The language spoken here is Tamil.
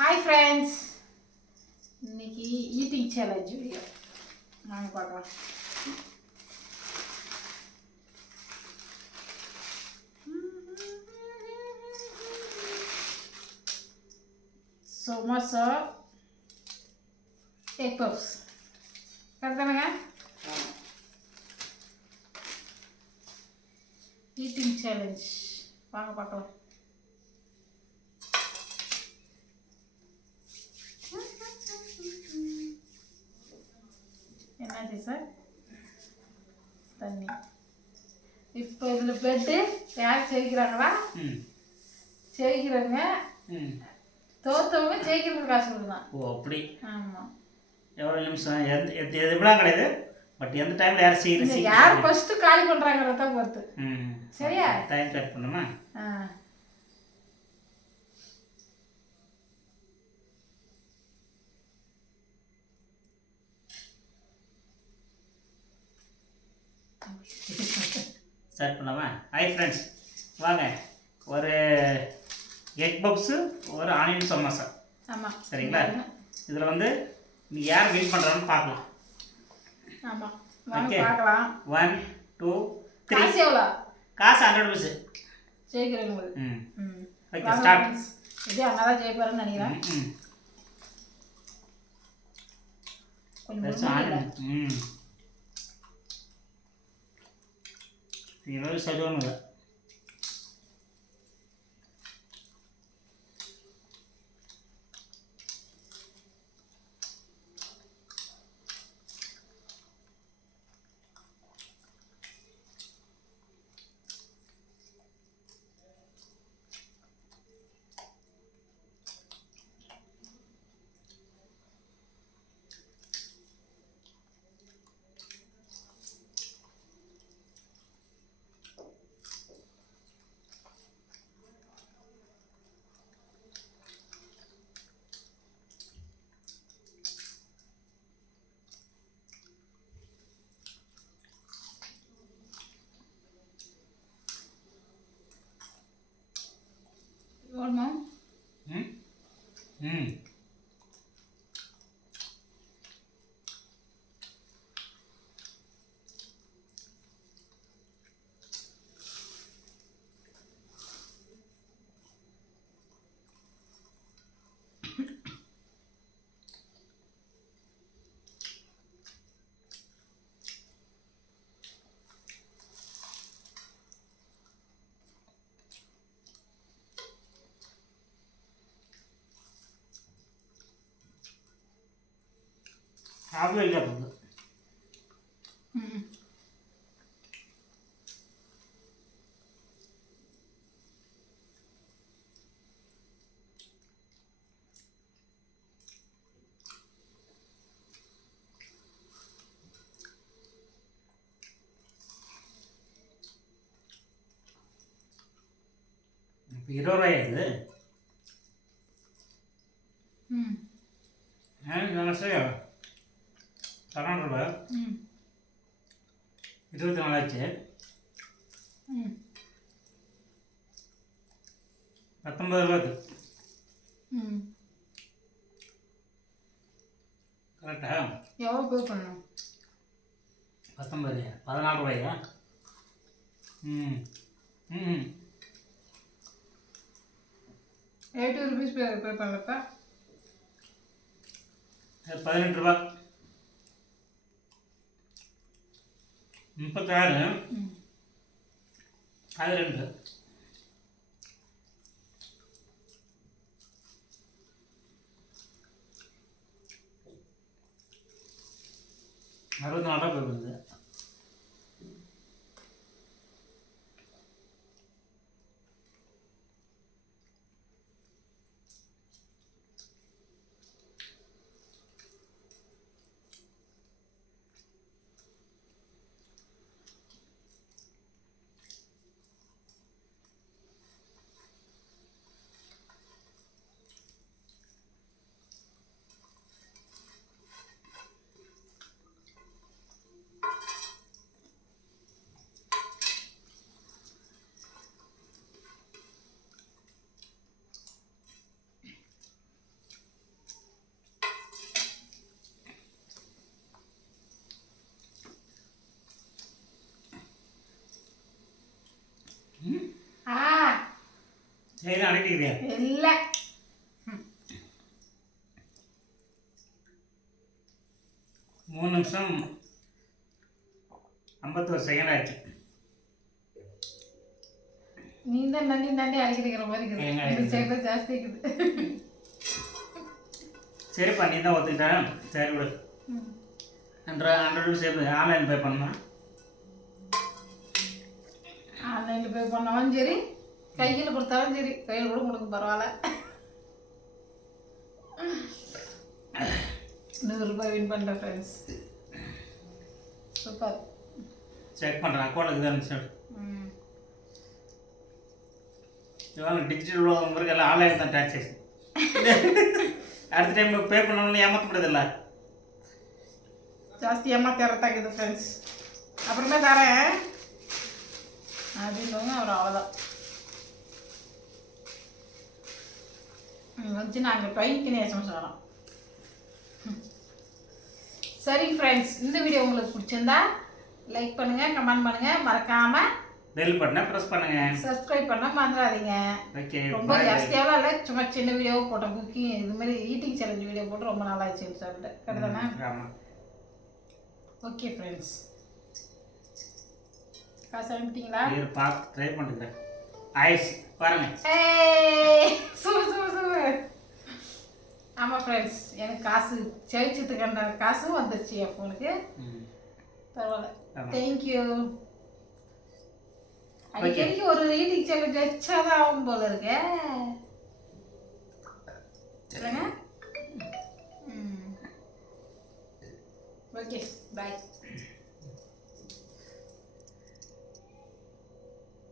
ஹாய் ஃப்ரெண்ட்ஸ் இன்னைக்கு ஈட்டிங் சேலஞ்ச் வீடியோ வாங்க பார்க்கலாம். சமோசா எக் பப்ஸ் கரெக்டானுங்க? ஈட்டிங் சேலஞ்ச் வாங்க பார்க்கலாம். என்னாச்சு சார் தண்ணி. இப்போ இதில் பெட்டு யார் ஜெயிக்கிறாங்களா ம். ஜெயிக்கிறவங்க ம். தோத்தவங்க ஜெயிக்கிறதுக்கு காசு கொடுக்கலாம். ஓ அப்படி? ஆமாம் எவ்வளோ நிமிஷம்? எந்த எந்த எதுலாம் கிடையாது. பட் எந்த டைமில் யார் சீக்கிரம் யார் ஃபஸ்ட்டு காலி பண்ணுறாங்கிறத தான் பொறுத்து. ம். சரியா? டைம் கட் பண்ணுமா ஆ. ஸ்டார்ட் பண்ணலாமா ஹாய் ஃப்ரெண்ட்ஸ் வாங்க. ஒரு எக் பப்ஸு ஒரு ஆனியன் சமோசா ஆமாம் சரிங்களா? இதில் வந்து நீ யார் வின் பண்ணுறான்னு பார்க்கலாம். ஆமாம் Okay. பார்க்கலாம். ஒன் டூ த்ரீ காசு ஹண்ட்ரட் ருபீஸு ஜெயிக்கிறவங்களுக்கு ம். ம். Okay start. இது அங்கே தான் ஜெயிப்பாருன்னு நினைக்கிறேன். ம் கொஞ்சம். ம். y no le salió nada. Orman. Hı? Hı. ம் இப்போ இருபது ரூபாயா இது ம் நல்லா சரியா ம். இருபத்தி நாலாச்சு. பத்தொம்பது ரூபாய்க்கு. கரெக்டா? எவ்வளோ பே பண்ணணும்? பத்தொம்பது பதினாலு ரூபாயா? ம். ம் எயிட்டி ருபீஸ் பே பே பண்ணலப்பா. அது பதினெட்டு ரூபா. മുപ്പത്താറ് അത് രണ്ട്. അറുപത്തിനാലാണ് പോകുന്നത് மாதிரி இது இல்லை. மூணு நிமிஷம் ஐம்பத்தோரு செகண்ட் ஆச்சு. நீ தான் நண்டி நண்டி அடிக்கிற மாதிரி இருக்குது. ஜாஸ்தி இருக்குது. சரிப்பா நீ தான் ஒத்துக்கிட்டேன் சரி விடு. Hundred hundred rupees online pay பண்ணணும்? ஆன்லைனில் பே பண்ணாலும் சரி கையில் கொடுத்தாலும் சரி கையில் கூட கொடுக்க பரவாயில்ல. நூறுரூபாய் வின் பண்ணுறேன் ஃப்ரெண்ட்ஸ் சூப்பர் செக் பண்ணுறேன் அக்கௌண்ட்டுக்கு தான் சார் இதெல்லாம் டிஜிட்டல் உலகம் இருக்கு எல்லாம் ஆன்லைன் தான் டிரான்சாக்ஷன் அடுத்த டைம் பே பண்ணணும்னு ஏமாற்ற முடியாதுல்ல ஜாஸ்தி ஏமாத்தாங்க இது ஃப்ரெண்ட்ஸ் அப்புறமே தரேன். அப்படின்னு அவர் அவ்வளோதான் வந்து நாங்கள் ட்ரெயின்க்கு எஸ்எம்எஸ் வரோம் சரி ஃப்ரெண்ட்ஸ் இந்த வீடியோ உங்களுக்கு பிடிச்சிருந்தா லைக் பண்ணுங்கள் கமெண்ட் பண்ணுங்கள் மறக்காமல் பெல் பட்டனை ப்ரெஸ் பண்ணுங்க. சப்ஸ்கிரைப் பண்ண மறந்துடாதீங்க. ஓகே ரொம்ப ஜாஸ்தியாலாம் இல்லை சும்மா சின்ன வீடியோ போட்டோம் குக்கிங் இது மாதிரி ஈட்டிங் சேலஞ்ச் வீடியோ போட்டு ரொம்ப நாள் ஆச்சு சாப்பிட்டு கரெக்டானே ஆமாம் ஓகே ஃப்ரெண்ட்ஸ் காசு அனுப்பிட்டீங்களா? பார்த்து ட்ரை பண்ணுங்க ஆயிடுச்சு பாருங்க ஏய் சூப்பர் சூப்பர் சூப்பர் ஆமாம் ஃப்ரெண்ட்ஸ் எனக்கு காசு செவிச்சதுக்கான காசும் வந்துருச்சு ம். பரவாயில்ல. தேங்க்யூ அடிக்கடிக்கு ஒரு ரீடிங் சேலஞ்ச் வச்சாதான் ஆகும் போல இருக்கு. Okay bye